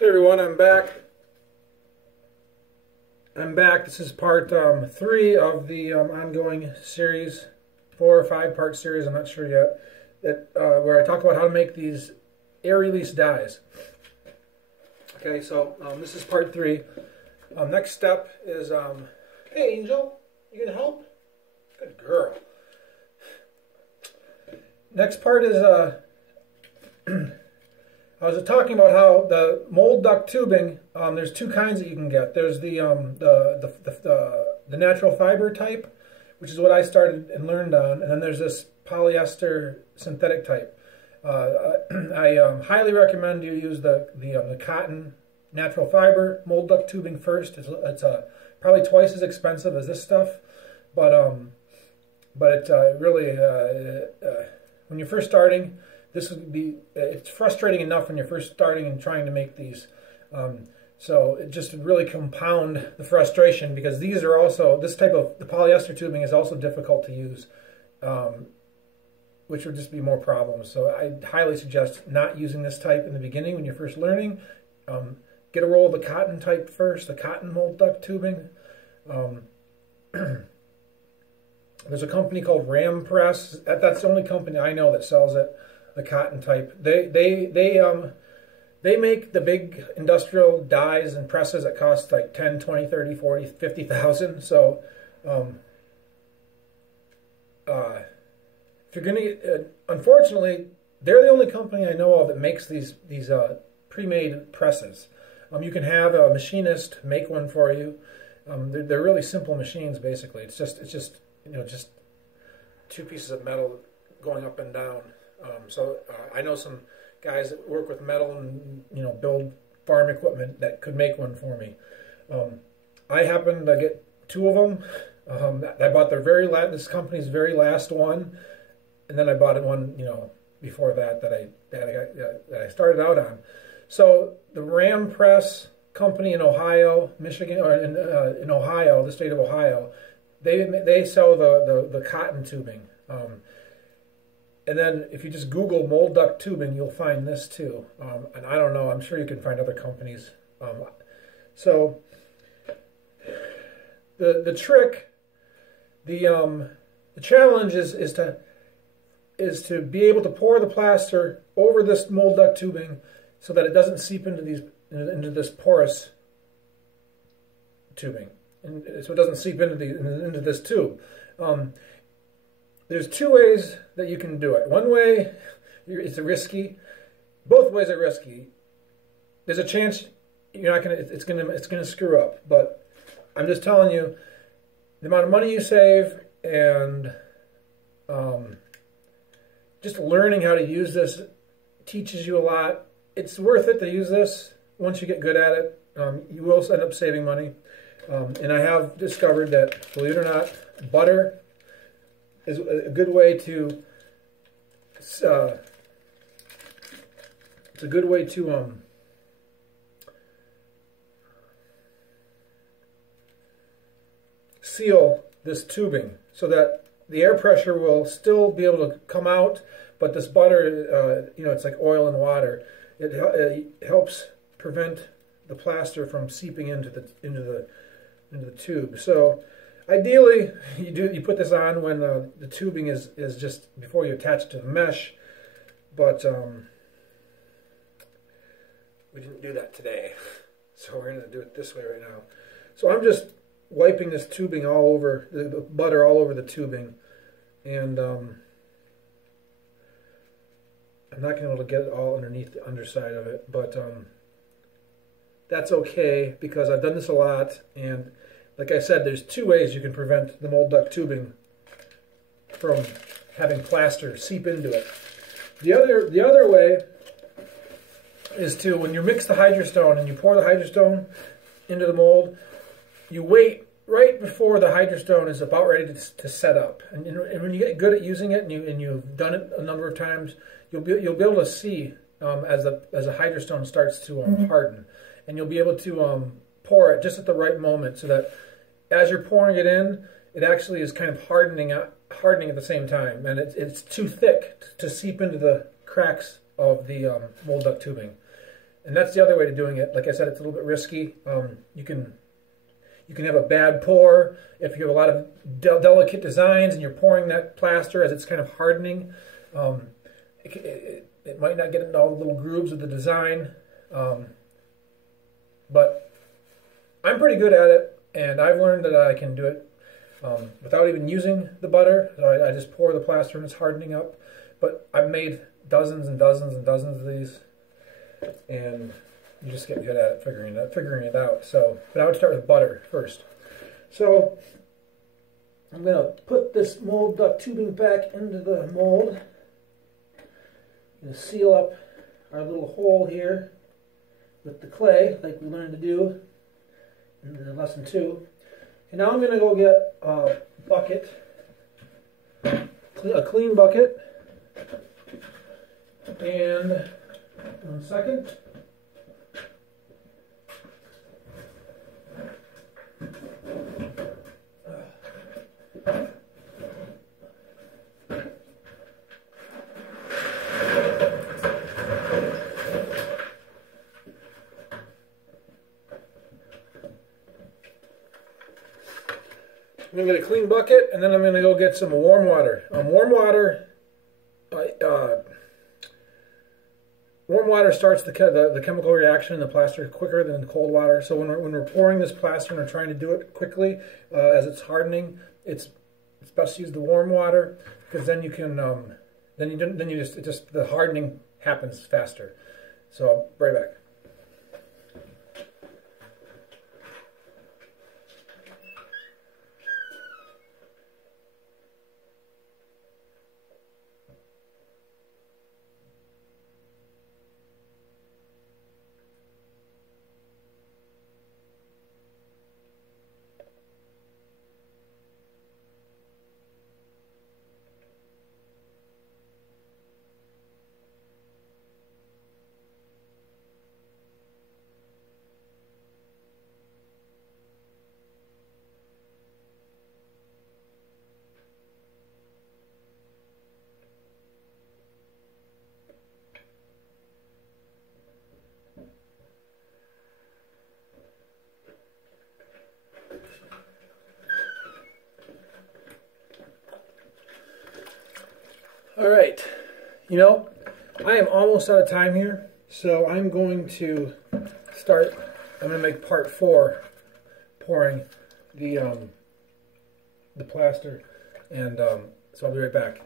Hey everyone, I'm back. This is part 3 of the ongoing series, 4 or 5 part series, I'm not sure yet, where I talk about how to make these air release dies. Okay, so this is part 3. Next step is, hey Angel, you gonna help? Good girl. Next part is, I was talking about how the mold duct tubing, there's 2 kinds that you can get. There's the natural fiber type, which is what I started and learned on, and then there's this polyester synthetic type. I highly recommend you use the cotton natural fiber mold duct tubing first. It's probably twice as expensive as this stuff, but it really when you're first starting, this would be, it's frustrating enough when you're first starting and trying to make these. So it just would really compound the frustration, because these are also, this type of, the polyester tubing is also difficult to use, which would just be more problems. So I highly suggest not using this type in the beginning when you're first learning. Get a roll of the cotton type first, the cotton mold duct tubing. There's a company called Ram Press. That's the only company I know that sells it. The cotton type. They make the big industrial dies and presses that cost like 10, 20, 30, 40, 50,000. So if you're gonna get, unfortunately, they're the only company I know of that makes these pre-made presses. You can have a machinist make one for you. They're really simple machines, basically. It's just just 2 pieces of metal going up and down. I know some guys that work with metal and build farm equipment that could make one for me. I happened to get 2 of them. I bought their this company's very last one, and then I bought one before that I started out on. So the Ram Press company in Ohio, Michigan, or in Ohio, the state of Ohio, they sell the cotton tubing. And then if you just Google mold duct tubing, you'll find this too. And I don't know, I'm sure you can find other companies. So the trick, the challenge is to be able to pour the plaster over this mold duct tubing so that it doesn't seep into this porous tubing, and so it doesn't seep into this tube. There's 2 ways that you can do it. One way, it's risky. Both ways are risky. There's a chance you're not gonna. It's gonna screw up. But I'm just telling you, the amount of money you save and just learning how to use this teaches you a lot. It's worth it to use this once you get good at it. You will end up saving money. And I have discovered that, believe it or not, butter is a good way to seal this tubing so that the air pressure will still be able to come out, but this butter, it's like oil and water. It helps prevent the plaster from seeping into the tube. So ideally, you put this on when the tubing is just before you attach it to the mesh, but we didn't do that today, so we're going to do it this way right now. So I'm just wiping this tubing all over, the butter all over the tubing, and I'm not going to be able to get it all underneath the underside of it, but that's okay, because I've done this a lot, and like I said, there's 2 ways you can prevent the mold duct tubing from having plaster seep into it. The other way is to, when you mix the hydrostone and you pour the hydrostone into the mold, you wait right before the hydrostone is about ready to set up. And when you get good at using it and you've done it a number of times, you'll be able to see as the hydrostone starts to harden, and you'll be able to pour it just at the right moment, so that as you're pouring it in, it actually is kind of hardening at the same time, and it's too thick to seep into the cracks of the mold duct tubing. And that's the other way to doing it. Like I said, it's a little bit risky. You can have a bad pour if you have a lot of delicate designs and you're pouring that plaster as it's kind of hardening. It might not get into all the little grooves of the design, but I'm pretty good at it, and I've learned that I can do it without even using the butter. So I just pour the plaster and it's hardening up. But I've made dozens and dozens and dozens of these, and you just get good at it, figuring it out. So, but I would start with butter first. So I'm going to put this mold duct tubing back into the mold. I'm going to seal up our little hole here with the clay, like we learned to do in lesson 2. And now I'm going to go get a bucket, a clean bucket, and 1 second. I'm going to get a clean bucket, and then I'm going to go get some warm water. Warm water starts the chemical reaction in the plaster quicker than the cold water. So when we're pouring this plaster and we're trying to do it quickly as it's hardening, it's best to use the warm water, because then you can the hardening happens faster. So I'll be right back. All right, I am almost out of time here, so I'm going to make part 4, pouring the plaster, and so I'll be right back.